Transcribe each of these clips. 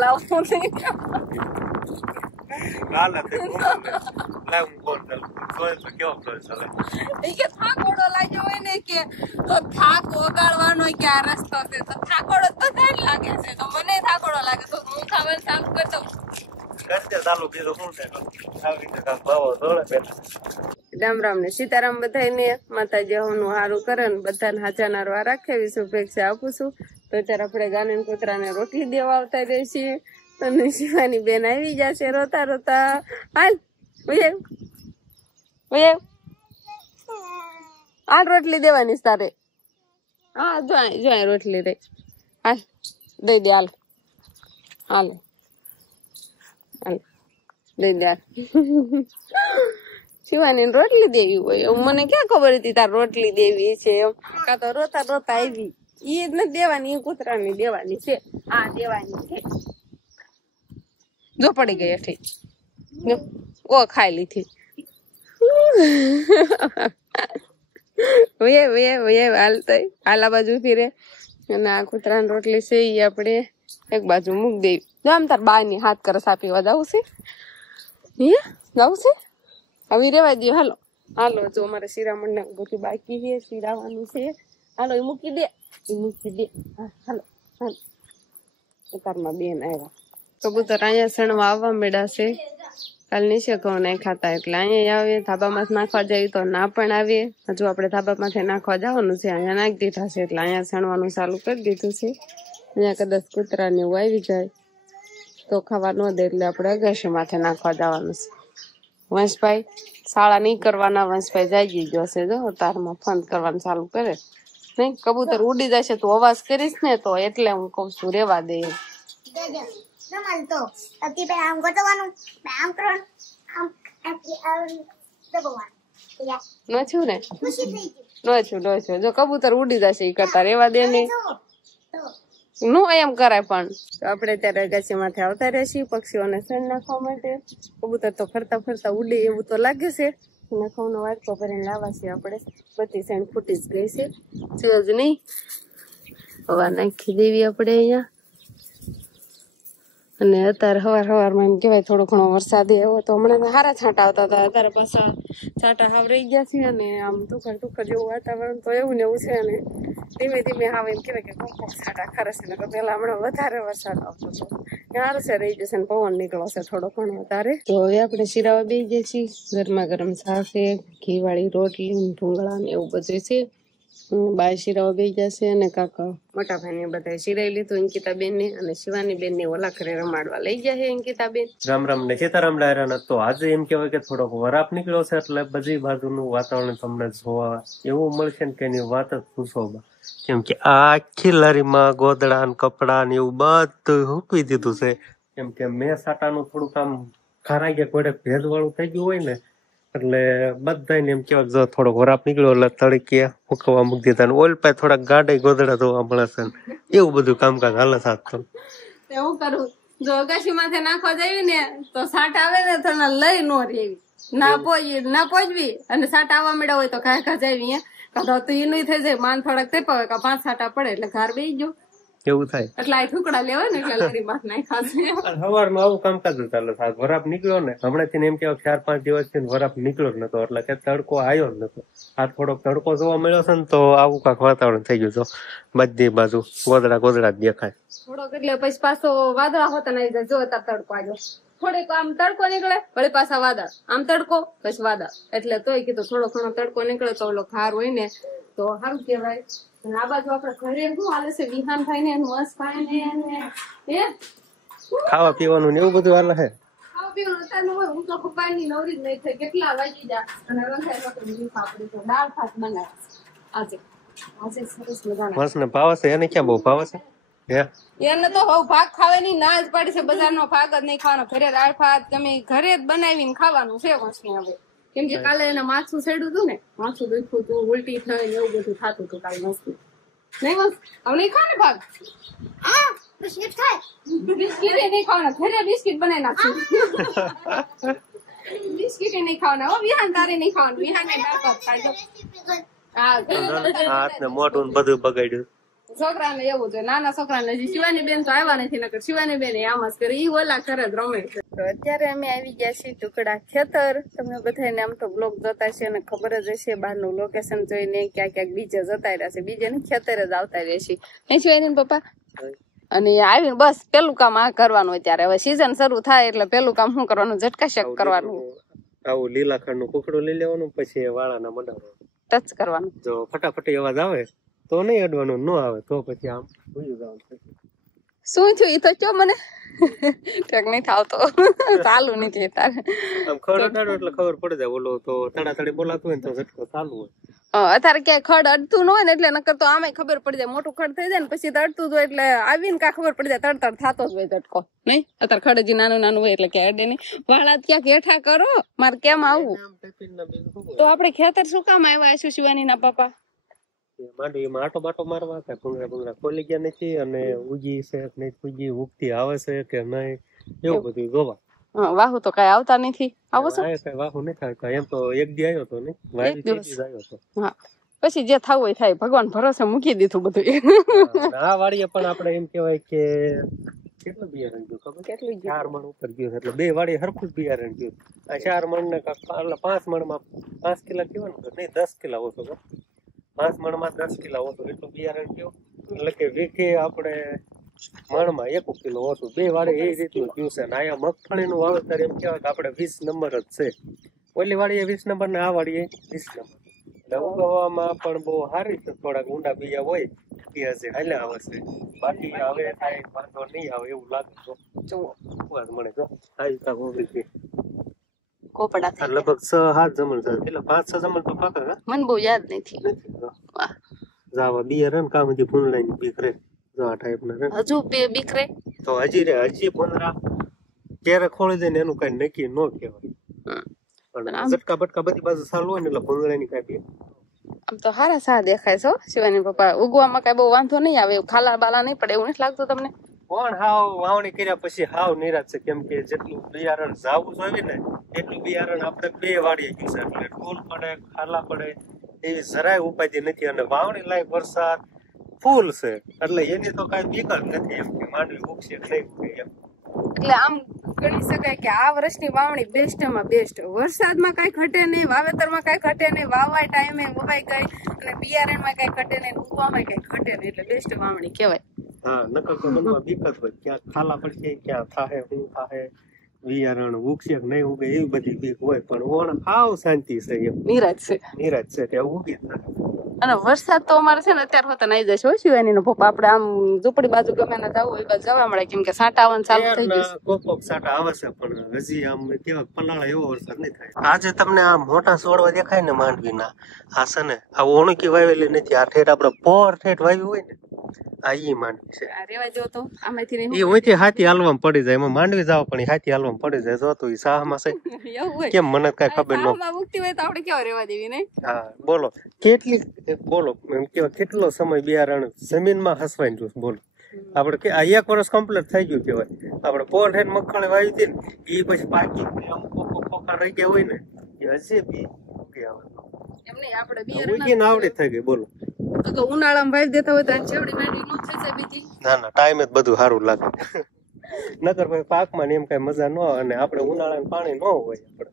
લાવતો નહીં થાકોડો લાગ્યો હોય ને કે તો થાક ઓગાળવાનો કે આ રસ્તો છે તો થાકોડો તો થાય લાગે છે તો મને થાકોડો લાગે તો હું ખાવાનું ચાલુ કરતો રામ રામ ને સીતારામ બધાને માતાજી નું સારું કરે ને બધાને હાચા નારવા રાખે એવી શુભેચ્છા આપું છું. તો અત્યારે આપણે ગાને કૂતરાને રોટલી દેવા આવતા રહી છીએ અને શિવાની બેન આવી જશે રોતા રોતા. હાલ હાલ રોટલી દેવાની તારે. હા જો રોટલી રે હાલ દઈ દે. હાલ હાલ હાલ દઈ દે. શિવાની રોટલી દેવી હોય એવું મને ક્યાં ખબર હતી તાર રોટલી દેવી છે એમ. કાં તો રોતા રોતા આવી એ જ નથી દેવાની, એ કૂતરાની દેવાની છે. આ દેવાની છે. જો પડી ગઈ અઠી ઓ ખાઈ લીધી. હાલ આ બાજુ ફીરે અને આ કૂતરાની રોટલી છે એ આપણે એક બાજુ મૂકી દેવી. જો આમ તાર બા ની હાથ કરસ આપીવા જવું છે જવું છે આવી રેવા દો. હાલો હાલો જો અમારે શિરામણ ને બધું બાકી છે શિરાવાનું છે. હાલો એ મૂકી દે હાલો હાલો. ઉતારમાં બેન આવ્યા કબૂતર અહીંયા સણવા આવવા મેળા છે. કાલ નીચે ઘઉં નહીં ખાતા એટલે અહીંયા આવીએ. ધાબામાં નાખવા જઈએ તો ના પણ આવીએ. હજુ આપણે ધાબામાંથી નાખવા જવાનું છે. અહીંયા નાખી દીધા છે એટલે અહીંયા સણવાનું ચાલુ કરી દીધું છે. અહીંયા કદાચ કૂતરા ને એવું આવી જાય તો ખાવા ન દે એટલે આપણે અગાશી માથે નાખવા જવાનું છે. વંશભાઈ શાળા નહીં કરવાના. વંશભાઈ જાગી ગયો છે જો તારમાં ફોન કરવાનું ચાલુ કરે. નહીં કબૂતર ઉડી જશે તું અવાજ કરીશ ને તો એટલે હું કઉ છું રેવા દે. નો છું જો કબૂતર ઉડી જશે એ કરતા રેવા દે ને નો એમ કરાય. પણ આપણે ત્યારે અગાસી માથે આવતા રહેશી પક્ષીઓને સણ નાખવા માટે. કબૂતર તો ફરતા ફરતા ઉડે એવું તો લાગે છે. નખાવનો વાટકો ભરીને લાવવા છે આપણે. બધી સણ ફૂટી જ ગઈ છે જ નહીં. હવા નાખી દેવી આપણે અહીંયા. અને અત્યારે સવારમાં એમ કેવાય થોડો ઘણો વરસાદ એવો તો હમણાં સારા છાંટા આવતા હતા. અત્યારે પાછા છાંટા હાવ રહી ગયા છે અને આમ તુખર જેવું વાતાવરણ તો એવું ને એવું છે. અને ધીમે ધીમે હાવ એમ કેવાય કે કોક છાંટા ખરે છે ને તો પેલા હમણાં વધારે વરસાદ આવતો હતો. સારું છે રહી જશે ને પવન નીકળો છે થોડો ઘણો અત્યારે. તો હવે આપણે શિરાવા બેસી ગયા છીએ. ગરમા ગરમ ચા છે, ઘી વાળી રોટલી, ભૂંગળા ને એવું બધું છે. બાય શિરાવા બેસી જશે અને કાકા મોટા ભાઈ ને બધા શિરાઈ લીધું. અંકિતાબેન ને અને શિવાની બેન ને ઓલા ઘરે રમાડવા લઈ ગયા છે અંકિતાબેન. રામ રામ ને સીતારામ ડાયરા. તો આજે એમ કેવાય કે થોડોક વરાપ નીકળ્યો છે એટલે બધી બાજુનું વાતાવરણ તમને જોવા એવું મળશે ને કે એની વાત જ પૂછો. કેમ કે આ આખી લારીમાં ગોદડા ને કપડા ને એવું બધું હૂકવી દીધું છે. કેમ કે મેં સાટાનું થોડુંક આમ ખારાઈ ગયા ઘોડે ભેજ વાળું થઈ ગયું હોય ને એટલે બધાને એમ કેવાય જો થોડોક વરાપ નીકળ્યો એટલે તડકે હુકવા મૂકી દીધા. ઓલ પાસે થોડાક ગાડે ગોદડા ધોવા મળે છે એવું બધું કામકાજ હાલે સાથ. તો એવું કરું જો અગાશી માથે નાખવા જઈએ ને તો સાટ આવે ને તો લઈ નો રેવી ના પહોંચવી અને સાટ આવવા મળ્યા હોય તો ઘા જાવી કાં તો એ નહીં થઈ જાય. માન થોડાક તે પાવે 5 છાંટા પડે એટલે ઘર બેસી ગયો એવું થાય. એટલે આ ઠુકડા લેવાય ને એટલે લરી માથ નાખ્યા. સવારમાં આવું કામકાજ ચાલે. વરાપ નીકળ્યો ને હમણાંથી એમ કેવાય 4-5 દિવસથી વરાપ નીકળ્યો જ નતો એટલે કે તડકો આવ્યો જ નતો. આ થોડોક તડકો જોવા મળ્યો છે ને તો આવું કાંક વાતાવરણ થઈ ગયું. તો બધી બાજુ ગોદડા જ દેખાય થોડોક એટલે પછી પાછો વાદળા હોતા નહીં જાય. જો અત્યારે તડકો આવ્યો થોડીક આમ તડકો નીકળે વળી પાછા વાદળ આમ તડકો પછી વાદળ એટલે તોય કીધું થોડો ઘણો તડકો નીકળે તો ઓલો ખાર હોય ને તો સારું કહેવાય. આ બાજુ આપડે ઘરે શું હાલે છે વિહાન થાય ને મસ્ત થાય ને ખાવા પીવાનું ને એવું બધું હાલે છે. ખાવા પીવાનું અત્યારે હોય હું તો પપ્પાની નવરી જ નહીં થઈ કેટલા વાગી જા અને દાળ ભાત બનાવે આજે સરસ મજાના મસ્ત ને ભાવે છે. એને ક્યાં બહુ ભાવે છે એને તો હવે ભાગ ખાવાની ના જ પડી છે. બજારનો ભાગ જ નહીં ખાવાનો. ઘરે દાળ ભાત તમે ઘરે જ બનાવીને ખાવાનું છે. વસ્તુ હવે કેમ કે કાલે એને માથું સેડ્યું હતું ને માથું દુખતું હતું ઉલટી થઈ ને એવું બધું થતું હતું કાલે મસ્તી નહીં. બસ હવે નહીં ખાવ ને ભાગ બિસ્કિટ નહીં ખાવાના. ઘરે બિસ્કિટ બનાવી નાખશું. બિસ્કિટ નહીં ખાવાના. વિહાન તારે નહીં ખાવાનું. વિહાન દાળ ભાત ખાઈ દો. હાથ ને મોઢું બધું બગાડ્યું. છોકરાને એવું છે, નાના છોકરાને હજી શિવાની બેન તો આવ્યા નથી, નકર શિવાની બેન આમ જ કરે, ઈ ઓલા કરે જ રમે છે. તો અત્યારે અમે આવી ગયા છીએ ટુકડા ખેતર. તમને બધાને આમ તો બ્લોગ જોતા છે અને ખબર જ હશે, બહારનું લોકેશન જોઈને ક્યાંક ક્યાંક બીજે જતા રહ્યા છે, બીજે ને ખેતર જ આવતા રહે છે. નહીં શિવાની પપ્પા? અને આવીને બસ પેલું કામ આ કરવાનું. અત્યારે હવે સીઝન શરૂ થાય એટલે પેલું કામ શું કરવાનું? ઝટકા શેક કરવાનું. આવું લીલા ખાંડ નું કુકડું લઈ લેવાનું, પછી વાળાના મડાવવાનું, ટચ કરવાનું. જો ફટાફટ અવાજ આવે તો નહીં અડવાનું, ન આવે તો પછી આમ ભૂલી જવાનું. શું થયું ઈ તો કયો મને? ઠેક નહીં થાવતો, ચાલુ નથી તારે. આમ ખબર કાઢો એટલે ખબર પડે જાય. ઓલો તો તડાતડી બોલાતું હોય ને તો ઝટકો ચાલુ હોય. અત્યારે ક્યાંય ખડ અડતું ન હોય ને એટલે નકર તો આમે ખબર પડી જાય. મોટું ખડ થઈ જાય ને પછી તો અડતું જ હોય એટલે આવીને કા ખબર પડી જાય, તડતડ થતો જ હોય ઝટકો. નહીં અત્યારે ખડ હજી નાનું નાનું હોય એટલે ક્યાં અડે નહીં. વાળા ક્યાંક હેઠા કરો, મારે કેમ આવું? તો આપણે ખેતર શું કામ આવ્યા છું શિવાની ના પપ્પા? માંડવી એમાં આટો બાટો મારવા, કઈ ભૂંગળા ખોલી ગયા નથી અને ઉગી છે નહીં, ઉગી ઉગતી આવે છે કે નહીં, એવું બધું જોવા. વાહુ તો કઈ આવતા નથી. આવો છો? કઈ વાહુ નથી આવતા. એમ તો એક દી આવ્યો હતો, હા, પછી જે થવું હોય થાય, ભગવાન ભરોસે મૂકી દીધું બધું. આ વાડીએ પણ આપણે એમ કેવાય કે કેટલું બિયારણ ગયું ખબર? કેટલું? 4 મણ ઉપર ગયું. એટલે 2 વાડીએ હરખું જ બિયારણ ગયું. આ 4 મણ ને 5 મણમાં 5 કિલા કેવાનું નહીં, 10 કિલા ઓછો. 5 મણમાં 10 કિલા ઓછું એટલું બિયારણ ગયું. એટલે કે વીઘે આપણે મણમાં 1 કિલો ઓછું. 2 વાડે એ રીતનું ગયું છે. અને અહીંયા મગફળીનું વાવેતર એમ કહેવાય કે આપણે 20 નંબર જ છે. ઓલી વાડીએ 20 નંબર ને આ વાડીએ 20 નંબર. એટલે ઉગવામાં પણ બહુ સારી છે. થોડાક ઊંડા બીજા હોય એ હજી હાલ્યા આવે છે. બાકી હવે કાંઈ વાંધો નહીં આવે એવું લાગે. તો મળે તો આવી કાંક ઓગળી છે. લગભગ 6-7 જમણ છે. એટલે 5-6 જમણ તો પાકા. મને બહુ યાદ નથી. જાવા બિયારણ કામ હજી ભૂંડલાની બીકરે જો આ ટાઈપ ના હજુ બે બીકરે તો હજી ભૂંડરા ક્યારે ખોળી દે ને એનું કઈ નક્કી ન કહેવાય. પણ ઝટકા બટકા બધી બાજુ ચાલુ હોય ને એટલે ભૂંડલાની કઈ આમ તો હારા સા દેખાય છો શિવાની પપ્પા. ઉગવામાં કઈ બહુ વાંધો નહીં આવે, ખાલા બાલા નહીં પડે એવું નથી લાગતું તમને? કોણ હાવ વાવણી કર્યા પછી હાવ નિરાશ છે. કેમ કે જેટલું બિયારણ જાવું જોઈએ ને એટલું બિયારણ આપણે 2 વાડીએ ગયું છે. એટલે ટોલ પડે, ખાલા પડે એવી જરાય ઉપાધિ નથી. અને વાવણી લાયક વરસાદ ફૂલ છે એટલે એની તો કઈ બીક જ નથી એમ કે માંડવી ઉગશે નહીં ઉગે એમ. એટલે આમ ગણી શકાય કે આ વર્ષની વાવણી બેસ્ટમાં બેસ્ટ. વરસાદમાં કઈ ઘટે નહીં, વાવેતરમાં કઈ ઘટે નહીં, વાવાય ટાઈમે વવાઈ ગઈ અને બિયારણમાં કઈ ઘટે નહીં, ઉગવામાં કઈ ઘટે નહીં. એટલે બેસ્ટ વાવણી કહેવાય. હા, નકર તો મનમાં બીક જ હોય ક્યાં ખાલા પડશે, ક્યાં થાહે, શું થાહે, બિયારણ ઉગશે કે નહીં ઉગે એવી બધી બીક હોય. પણ ઓણ હાવ શાંતિ છે એમ, નિરાજ છે. નિરાજ છે કે ઉગે. અને વરસાદ તો અમારે છે ને અત્યારે હોતા નાઈ જશે શિવાની નો પપ્પા. આપડે આમ ઝૂંપડી બાજુ ગમે ના જવું એ બાજુ જવા મળે કેમ કે સાટા આવવાનું ચાલુ થઈ ગયું. કોક સાટા આવે છે પણ હજી આમ કેવા પલાળા એવો વરસાદ નહીં થાય. આજે તમને આ મોટા છોડવા દેખાય ને માંડવીના, આ છે ને આ ઓણકી વાવેલી નથી. આ ઠેઠ આપડે પોર ઠેઠ વાવ્યું હોય ને આ ઈ માંડવી છે. રેવા જો તો આમાંથી ઈ હોયથી હાથી હાલવામાં પડી જાય. એમાં માંડવી જાવ પણ હાથી હાલવામાં પડી જાય. જો તો ઈ સાહમાં છે કેમ મને કઈ ખબર ન ઉગતી હોય તો આપણે કેવા રેવા દેવી નહીં. હા બોલો કેટલી બોલો એમ કેવા કેટલો સમય બિયારણ જમીનમાં હસવાઈ ગયું. બોલો આપડે કે આ 1 વર્ષ કમ્પ્લીટ થઈ ગયું કેવાય. આપડે પોર ઠેઠ મગફળી વાવી હતી ને ઈ પછી પાકી કોકા રહી ગયા હોય ને એ હજી બી એમને આપણે બિયારણ ઉગીને આવડી થઈ ગઈ. બોલો તો ઉનાળામાં વાવી દેતા હોય તો છેવડી માંડી ન થઈ જાય બીજી. ના ના ટાઈમ જ બધું સારું લાગે. નકર ભાઈ પાકમાં એમ કઈ મજા ન. અને આપણે ઉનાળાનું પાણી ન હોય, આપણે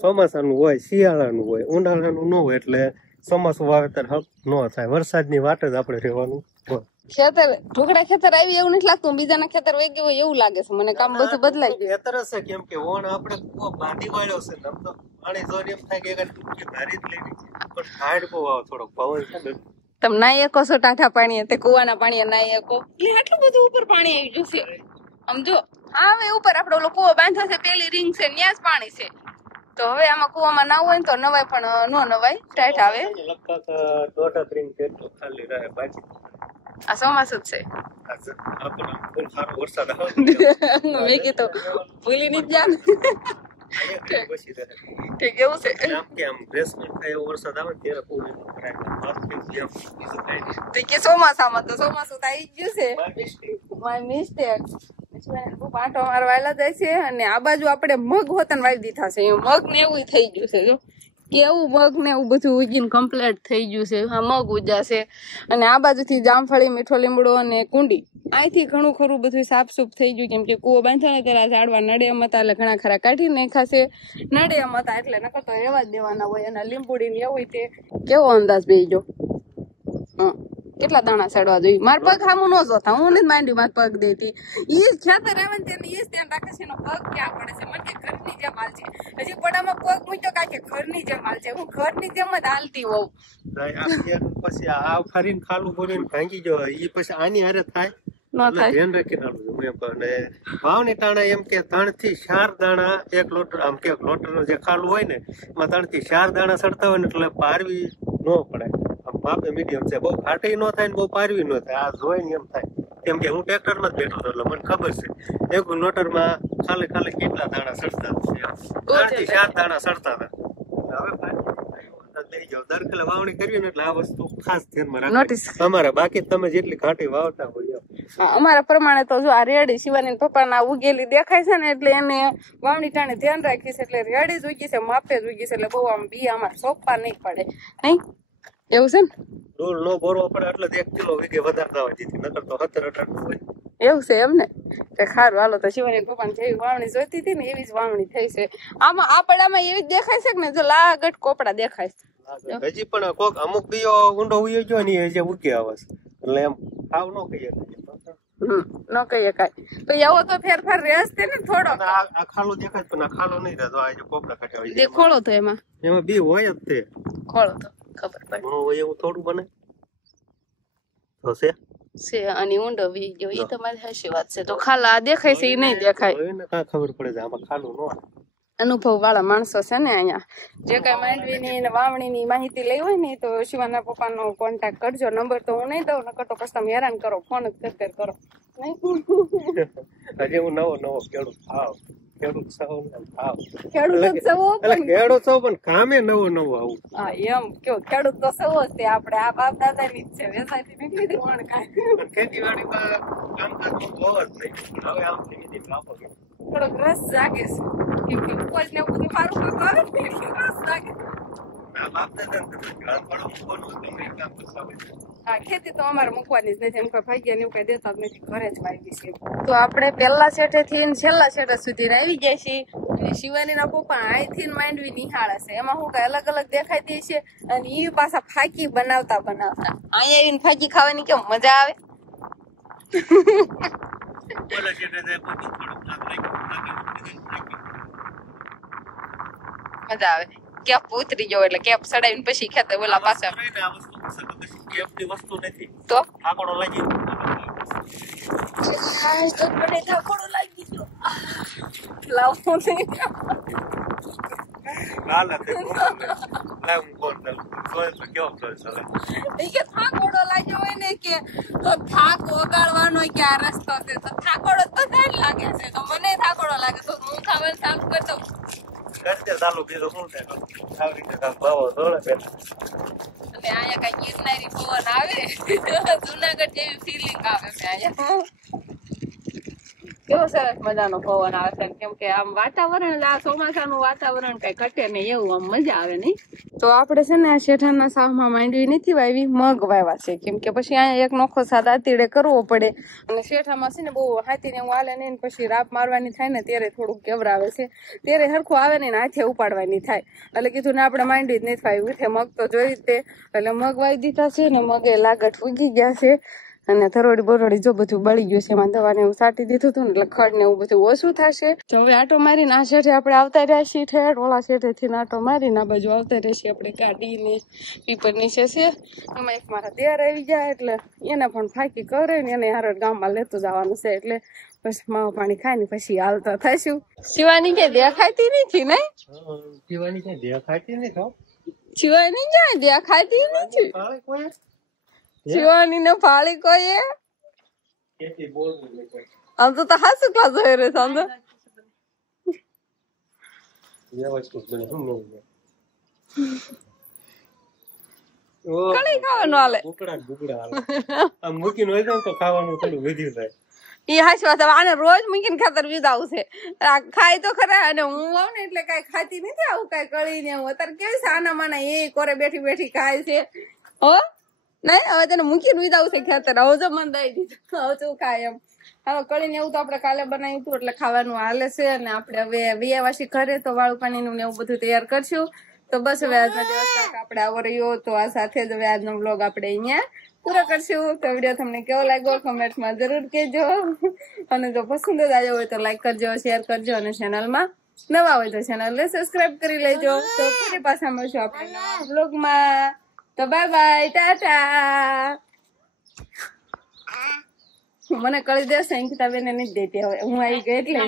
ચોમાસાનું હોય, શિયાળાનું હોય, ઉનાળાનું ન હોય. એટલે ચોમાસું વાવેતર હક ન થાય. વરસાદની વાટ જ આપણે રહેવાનું હોય. ખેતર ઢોકળા ખેતર આવી એવું નથી લાગતું, બીજાના ખેતર વહી ગયું એવું લાગે છે મને. કામ બધું બદલાઈ ગયું. ખેતર હશે કેમ કે ઓણ આપણે કુવો બાંધી વાળ્યો છે ને. આમ તો પાણી જોઈને એમ થાય કે એક ટૂંકી ભારી જ લેવી પણ હાડ બહુ આવે થોડોક પવન છે ને. તમે નાઈ એકો છો ટાઢા પાણી તે કુવાના પાણી નાઈ એકો એટલે આટલું બધું ઉપર પાણી આવી ગયું છે. આમ જો હવે ઉપર આપડે ઓલો કુવો બાંધ્યો છે, પેલી રીંગ છે ત્યાં જ પાણી છે. તો હવે આમાં કુવામાં નાવું હોય ને તો નવાય પણ ન નવાય, ટાઈટ આવે. લગભગ 1.5 રીંગ જેટલું ખાલી રહે બાકી આ ચોમાસું જ છે. વરસાદ આવે મેં કીધું ભૂલી નહીં ગયા ને. ઠીક એવું છે. ચોમાસામાં તો ચોમાસું તો આવી ગયું છે. My mistake. પાટો મારવા જાય છે અને આ બાજુ આપણે મગ હોતન વાવી દીધા છે. મગ ને એવું થઈ ગયું છે. જો કેવું મગ ને એવું બધું ઉગીને કમ્પ્લીટ થઈ ગયું છે. હા મગ ઉજાશે અને આ બાજુથી જામફળી, મીઠો લીમડો અને કુંડી અહીંથી ઘણું ખરું બધું સાફસૂફ થઈ ગયું. કેમ કે કૂવો બાંધ્યો ને ત્યારે ઝાડવા નડે એમ હતા એટલે ઘણા ખરા કાઢી નાખાશે. નડે એમ હતા એટલે નકર તો રહેવા જ દેવાના હોય. અને લીંબુડી ને એવું તે કેવો અંદાજ બેસી ગયો. કેટલા દાણા ચડવા જોઈએ. મારા પગ સામું ન જોતા, હું નથી માંડી મારા પગ દેતી. ઈ ખેતર આવે ને તેને ઈ ધ્યાન રાખે છે એનો પગ ક્યાં પડે છે. મને કે ઘરની જેમ હાલ છે. હજી પડામાં પગ મૂક્યો કાંઈ કે ઘરની જેમ હાલ છે. હું ઘરની જેમ જ હાલતી હોઉં. પછી આ ફરીને ખાલું બોલીને ભાંગી ગયો ઈ પછી આની હારે થાય ન થાય. ધ્યાન રાખીને હાલવું એમ. અને વાવની ટાણા એમ કે 3 થી 4 દાણા એક લોટર, આમ કે લોટરનું જે ખાલું હોય ને એમાં 3 થી 4 દાણા સડતા હોય ને એટલે પારવી ન પડે. આમ માપે મીડિયમ છે, બહુ ઘાટી ન થાય ને બહુ પારવી ન થાય. આ જોઈ ને એમ થાય. કેમ કે હું ટ્રેક્ટરમાં જ બેઠો હતો એટલે મને ખબર છે એક લોટરમાં ખાલી ખાલી કેટલા દાણા સડતા હતા. 3 થી 4 દાણા સડતા હતા. હવે લઈ જાઓ દરખલે વાવણી કરવી ને એટલે આ વસ્તુ ખાસ ધ્યાનમાં રાખવી અમારા. બાકી તમે જેટલી ઘાટી વાવતા હોય અમારા પ્રમાણે તો જો આ રેડી શિવાની પપ્પાના ઉગેલી દેખાય છે ને એટલે એને વાવણી ટાણે ધ્યાન રાખી છે. એટલે રેડી જ ઉગી છે, માપે જ ઉગી છે. એટલે બહુ આમ બી અમારે સોંપવા નહીં પડે. નહીં એવું છે ને? ડોલ નો ભરવો પડે એટલે 1 કિલો વીઘે વધારે ના હોય. જેથી નકર તો 17-18 હોય. એવું છે એમ ને? કે ખારું હાલો તો શિવાની પપ્પાને જેવી વાવણી જોઈતી હતી ને એવી જ વાવણી થઈ છે. આમાં આ પડામાં એવી જ દેખાય છે કે ને જો લાગટ કોપડા દેખાય છે. હજી પણ કોક અમુક બીજો ઊંડો ઉયો ગયો ને હજી ઉગી આવે છે. એટલે એમ ખાવ ન કહીએ ન કહીએ કાંઈ. તો એવો તો ફેરફાર રહેશે ને થોડો. આ ખાલો દેખાય પણ આ ખાલો નહીં રહેતો. આ જે પોપડા કાઢ્યા હોય ખોળો તો એમાં બી હોય જ તે. ખોળો તો ખબર પડે હોય એવું થોડું બને તો છે. અને ઊંડો વી ગયો એ તમારી સાચી વાત છે. તો ખાલા દેખાય છે એ નહીં દેખાય. કાં ખબર પડે છે આમાં ખાલું ન અનુભવ વાળા માણસો છે ને અહીંયા. જે કઈ માંડવીની અને વાવણીની માહિતી લઈ હોય ને તો શિવાના પપ્પાનો કોન્ટેક્ટ કરજો. નંબર તો હું નહીં દઉં, નકર તો પછી તમે હેરાન કરો, ફોન જ કરો. હજી હું નવો ખેડૂત થાવ. ખેડૂત સૌ પણ કામે નવો આવું. હા એમ કયો ખેડૂત તો સૌ જ તે આપણે આ બાપ દાદાની જ છે. વેસાયથી નીકળી હતી પણ કાંઈ ખેતીવાડીમાં કામકાજ બહુ જ નહીં. હવે આમ થોડોક રસ જાગે છે. કેમ કે ઉપજ ને બધું સારું આવે ને રસ જાગે. હા ખેતી તો અમારે મૂકવાની જ નથી. એમ કોઈ ભાગ્ય ને એવું કઈ દેતા જ નથી, ઘરે જ વાવી છે. તો આપણે પહેલા શેઠે થી છેલ્લા શેઠે સુધી આવી જાય છીએ. અને શિવાની ના પપ્પા અહીંથી માંડવી નિહાળે છે. એમાં હું કઈ અલગ અલગ દેખાતી છે. અને એ પાછા ફાકી બનાવતા અહીંયા આવીને ફાકી ખાવાની કેમ મજા આવે. મજા આવે. કેપ ઉતરી ગયો એટલે કેપ સડાવીને પછી ખેતે ઓલા પાછા વસ્તુ નથી તો આકડો લાગી ગયો. લાવો થાકોડો લાગ્યો હોય ને કે તો થાક ઓગાળવાનો કે આ રસ્તો છે તો થાકોડો તો થાય લાગે છે. તો મને થાકોડો લાગે તો હું ખાવાનું ચાલુ કરી દઉં. ચાલુ બીજો શું થાય આવી રીતે ભાવો દોડે. અને અહીંયા કઈ ગિરનારી પવન આવે, જુનાગઢ જેવી ફિલિંગ આવે છે અહીંયા. કેવો સરસ મજાનો પવન આવે છે. કેમ કે આમ વાતાવરણ, આ ચોમાસાનું વાતાવરણ કઈ ઘટે નહીં એવું આમ મજા આવે નહીં. તો આપણે છે ને આ શેઠાના સાહમાં માંડવી નથી વાવી, મગ વાવ્યા છે. કેમ કે પછી અહીંયા એક નોખો સાદા તીડે કરવો પડે. અને શેઠામાં છે ને બહુ હાથીને એવું હાલે નહીં, પછી રાપ મારવાની થાય ને ત્યારે થોડુંક કેવરાવે છે. ત્યારે હરખું આવે ને હાથે ઉપાડવાની થાય. એટલે કીધું ને આપણે માંડવી જ નથી વાવી, ઉઠે મગ તો જોઈ જ તે. એટલે મગ વાવી દીધા છે ને મગે લાગટ ઉગી ગયા છે. અને થરોડી બરોડી જો બધું બળી ગયું છે. એમાં દવાને એવું સાટી દીધું હતું ને એટલે ખડ ને એવું બધું ઓછું થશે. તો હવે આટો મારીને આ શેઠે આપણે આવતા રહ્યા છીએ. ઠેઠ ઓલા શેઠેથી આટો મારીને આ બાજુ આવતા રહેશે આપણે. ગાડીને પીપર નીચે છે. એમાં એક મારા દેર આવી જાય એટલે એને પણ ફાંકી કરે ને એને હારે ગામમાં લેતું જવાનું છે. એટલે પછી માવા પાણી ખાઈને પછી હાલતા થઈશું. શિવાની ક્યાંય દેખાતી નથી નહીં. શિવાની ક્યાંય દેખાતી નથી. શિવાની ક્યાંય દેખાતી નથી. શિવાની ને ફાળી કોઈ આમ તો હાસુ ક્લાસ હોય રે સમજો. કણી ખાવાનું હાલે. મૂકીને હોય તો ખાવાનું થોડું વધી જાય. એ હાચી વાત. હવે આને રોજ મૂકીને ખાતર વિધાવું છે. આ ખાય તો ખરા, અને હું આવું ને એટલે કઈ ખાતી નથી, આવું કઈ કળી ને. અત્યારે કેવી છે આના માના એ કોરે બેઠી બેઠી ખાય છે. હો નહીં, હવે તેને મૂકીને વિધાવું છે ખેતર. હવે જો મને દઈ દીધું, હવે શું ખાય એમ. હવે કળીને એવું તો આપણે કાલે બનાવ્યું હતું એટલે ખાવાનું હાલે છે. અને આપણે હવે વિયાવાસી ઘરે તો વાળું પાણીનું ને એવું બધું તૈયાર કરશું. તો બસ હવે આજનો દિવસ આપણે આવો રહ્યો. તો આ સાથે જ હવે આજનો વ્લોગ આપણે અહીંયા પૂરો કરશું. તો વિડીયો તમને કેવો લાગ્યો કમેન્ટમાં જરૂર કહેજો. અને જો પસંદ જ આવ્યો હોય તો લાઈક કરજો, શેર કરજો, અને ચેનલમાં નવા હોય તો ચેનલને સબસ્ક્રાઇબ કરી લેજો. તો ફરી પાછા મળશું આપણે નવા વ્લોગમાં. તો બાય બાય, ટાટા. મને કરી દેશે અંકિતા બેન નથી દેતી, હવે હું આવી ગઈ એટલે